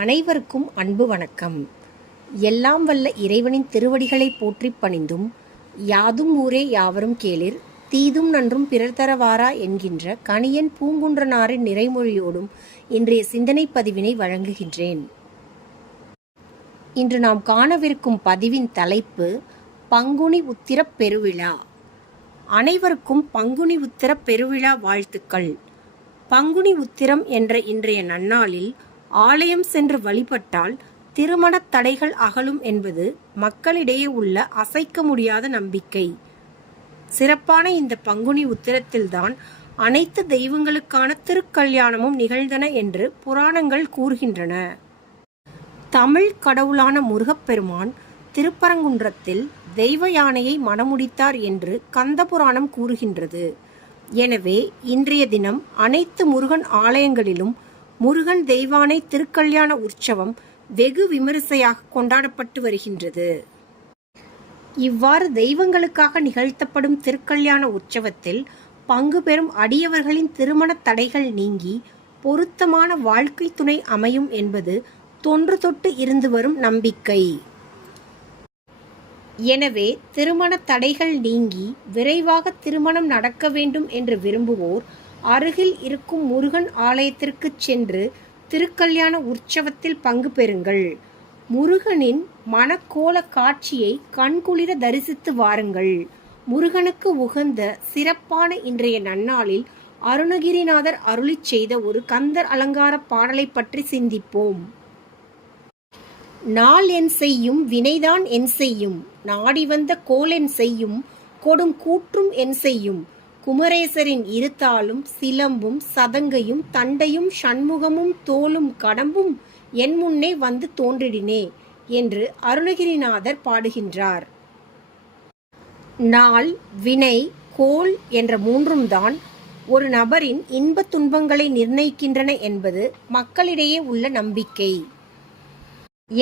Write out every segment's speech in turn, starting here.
அனைவருக்கும் அன்பு வணக்கம். எல்லாம் வல்ல இறைவனின் திருவடிகளை போற்றிப் பணிந்தும், யாதும் ஊரே யாவரும் கேளிர், தீதும் நன்றும் பிறர் தரவாரா என்கின்ற கணியன் பூங்குன்றனாரின் நிறைமொழியோடும் இன்றைய சிந்தனை பதிவினை வழங்குகின்றேன். இன்று நாம் காணவிருக்கும் பதிவின் தலைப்பு பங்குனி உத்திரப் பெருவிழா. அனைவருக்கும் பங்குனி உத்திரப் பெருவிழா வாழ்த்துக்கள். பங்குனி உத்திரம் என்ற இன்றைய நன்னாளில் ஆலயம் சென்று வழிபட்டால் திருமணத் தடைகள் அகலும் என்பது மக்களிடையே உள்ள அசைக்க முடியாத நம்பிக்கை. சிறப்பான இந்த பங்குனி உத்திரத்தில்தான் அனைத்து தெய்வங்களுக்கான திருக்கல்யாணமும் நிகழ்ந்தன என்று புராணங்கள் கூறுகின்றன. தமிழ் கடவுளான முருகப்பெருமான் திருப்பரங்குன்றத்தில் தெய்வ யானையை மணமுடித்தார் என்று கந்தபுராணம் கூறுகின்றது. எனவே இன்றைய தினம் அனைத்து முருகன் ஆலயங்களிலும் முருகன் தெய்வானை திருக்கல்யாண உற்சவம் வெகு விமரிசையாக கொண்டாடப்பட்டு வருகின்றது. இவ்வாறு தெய்வங்களுக்காக நிகழ்த்தப்படும் திருக்கல்யாண உற்சவத்தில் பங்கு பெறும் அடியவர்களின் திருமண தடைகள் நீங்கி பொருத்தமான வாழ்க்கை துணை அமையும் என்பது தொன்று தொட்டு இருந்து வரும் நம்பிக்கை. எனவே திருமண தடைகள் நீங்கி விரைவாக திருமணம் நடக்க வேண்டும் என்று விரும்புவோர் அருகில் இருக்கும் முருகன் ஆலயத்திற்கு சென்று திருக்கல்யாண உற்சவத்தில் பங்கு பெறுங்கள். முருகனின் மணக்கோல காட்சியை கண்குளிர தரிசித்து வாருங்கள். முருகனுக்கு உகந்த சிறப்பான இன்றைய நன்னாளில் அருணகிரிநாதர் அருளிச் செய்த ஒரு கந்தர் அலங்கார பாடலை பற்றி சிந்திப்போம். நாள் என் செய்யும் வினைதான் என் செய்யும், நாடி வந்த கோல் என் செய்யும், கொடும் கூற்றும் என் செய்யும், குமரேசரின் இருத்தாலும் சிலம்பும் சதங்கையும் தண்டையும் சண்முகமும் தோளும் கடம்பும் என் முன்னே வந்து தோன்றிடினே என்று அருணகிரிநாதர் பாடுகின்றார். நாள், வினை, கோல் என்ற மூன்றும் தான் ஒரு நபரின் இன்ப துன்பங்களை நிர்ணயிக்கின்றன என்பது மக்களிடையே உள்ள நம்பிக்கை.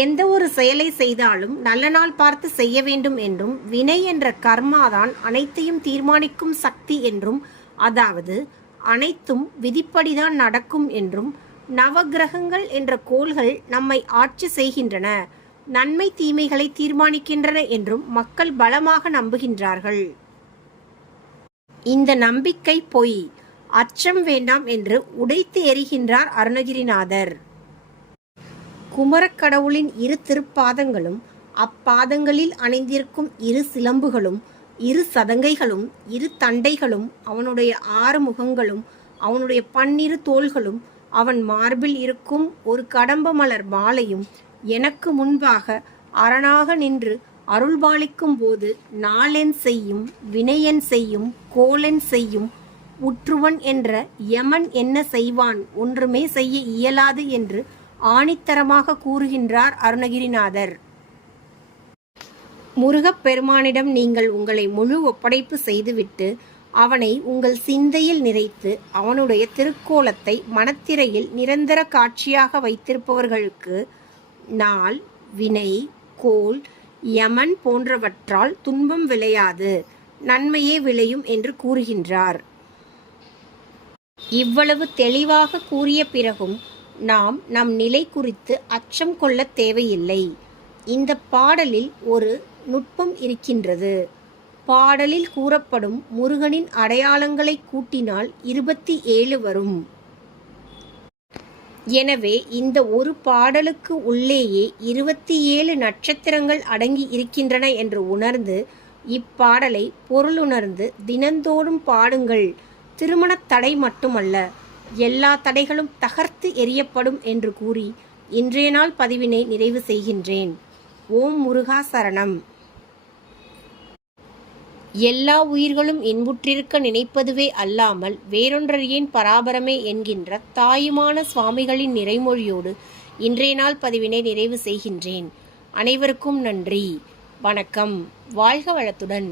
எந்த ஒரு செயலை செய்தாலும் நல்ல நாள் பார்த்து செய்ய வேண்டும் என்றும், வினை என்ற கர்மாதான் அனைத்தையும் தீர்மானிக்கும் சக்தி என்றும், அதாவது அனைத்தும் விதிப்படிதான் நடக்கும் என்றும், நவகிரகங்கள் என்ற கோள்கள் நம்மை ஆட்சி செய்கின்றன, நன்மை தீமைகளை தீர்மானிக்கின்றன என்றும் மக்கள் பலமாக நம்புகின்றார்கள். இந்த நம்பிக்கை பொய், அச்சம் வேண்டாம் என்று உடைத்து எறிகின்றார் அருணகிரிநாதர். குமரக்கடவுளின் இரு திருப்பாதங்களும், அப்பாதங்களில் அணிந்திருக்கும் இரு சிலம்புகளும், இரு சதங்கைகளும், இரு தண்டைகளும், அவனுடைய 6 முகங்களும், அவனுடைய 12 தோள்களும், அவன் மார்பில் இருக்கும் ஒரு கடம்ப மலர் மாலையும் எனக்கு முன்பாக அரணாக நின்று அருள்பாலிக்கும் போது நாளென் செய்யும், வினையன் செய்யும், கோலென் செய்யும், உற்றுவன் என்ற யமன் என்ன செய்வான், ஒன்றுமே செய்ய இயலாது என்று ஆணித்தரமாக கூறுகின்றார் அருணகிரிநாதர். முருகப்பெருமானிடம் நீங்கள் உங்களை முழு ஒப்படைப்பு செய்துவிட்டு அவனை உங்கள் சிந்தையில் நிறைத்து அவனுடைய திருக்கோலத்தை மனத்திரையில் நிரந்தர காட்சியாக வைத்திருப்பவர்களுக்கு நாள், வினை, கோல், யமன் போன்றவற்றால் துன்பம் விளையாது, நன்மையே விளையும் என்று கூறுகின்றார். இவ்வளவு தெளிவாக கூறிய பிறகும் நாம் நம் நிலை குறித்து அச்சம் கொள்ள தேவையில்லை. இந்த பாடலில் ஒரு நுட்பம் இருக்கின்றது. பாடலில் கூறப்படும் முருகனின் அடையாளங்களை கூட்டினால் 27 வரும். எனவே இந்த ஒரு பாடலுக்கு உள்ளேயே 27 நட்சத்திரங்கள் அடங்கி இருக்கின்றன என்று உணர்ந்து இப்பாடலை பொருளுணர்ந்து தினந்தோறும் பாடுங்கள். திருமணத் தடை மட்டுமல்ல, எல்லா தடைகளும் தகர்த்து எறியப்படும் என்று கூறி இன்றைய நாள் பதிவினை நிறைவு செய்கின்றேன். ஓம் முருகா சரணம். எல்லா உயிர்களும் இன்புற்றிருக்க நினைப்பதுவே அல்லாமல் வேறொன்றறியேன் பராபரமே என்கின்ற தாயுமான சுவாமிகளின் நிறைமொழியோடு இன்றைய நாள் பதிவினை நிறைவு செய்கின்றேன். அனைவருக்கும் நன்றி, வணக்கம். வாழ்க வளத்துடன்.